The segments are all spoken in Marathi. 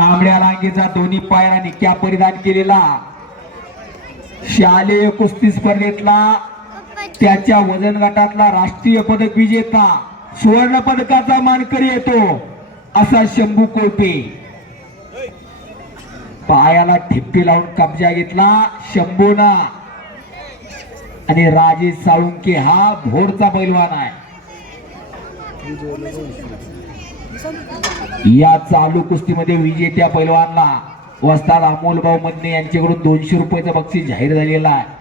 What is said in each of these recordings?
तांबड्या रांगेचा दोन्ही पायाला निक्या परिधान केलेला शालेय कुस्ती स्पर्धेतला त्याच्या वजन गटातला राष्ट्रीय पदक विजेता सुवर्ण पदकाचा मानकरी येतो असा शंभू कोळपे पायाला ठिप्पी लावून कब्जा घेतला शंभूना आणि राजेश साळुंके हा भोरचा पैलवान आहे। या चालू कुस्तीमध्ये विजेत्या पैलवानला वस्ताद अमोलभाऊ मदने यांच्याकडून 200 रुपयाचं बक्षीस जाहीर झालेलं आहे।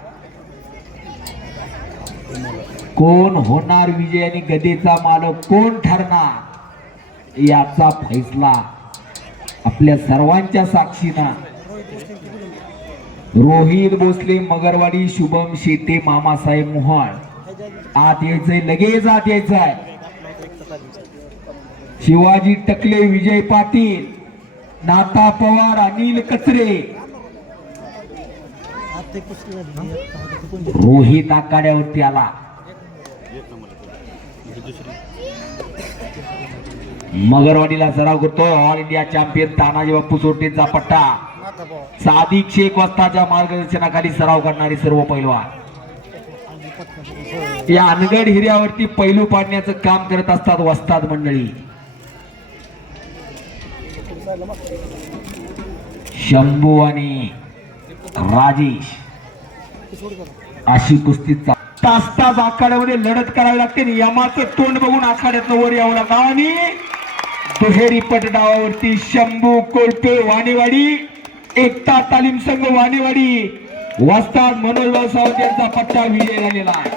कोण होणार विजय आणि गदेचा मालक कोण ठरणार याचा फैसला आपल्या सर्वांच्या साक्षीनं रोहित भोसले मगरवाडी शुभम शेते मामासाहेब मोहाळ आत यायचंय लगेच आत यायचंय। शिवाजी टकले विजय पाटील नाता पवार अनिल कचरे रोहित आखाड्यावरती आला। मगरवाडीला सराव करतोय ऑल इंडिया चॅम्पियन तानाजी बापू सोटेचा पट्टा सादिक शेख वस्ताच्या मार्गदर्शनाखाली सराव करणारे सर्व पैलवान या अनगड हिऱ्यावरती पैलू पाडण्याचं काम करत असतात वस्ताद मंडळी। शंभू आणि राजेश अशी कुस्ती तास तास आखाड्यामध्ये लढत करावी लागते। यमाचं तोंड बघून आखाड्यात वर यावं लागतं आणि दुहेरी पट डावावरती शंभू कोळपे वाणेवाडी एकता तालीम संघ वाणेवाडी वस्ताद मनोज सावंत यांचा पट्टा विजय झालेला आहे।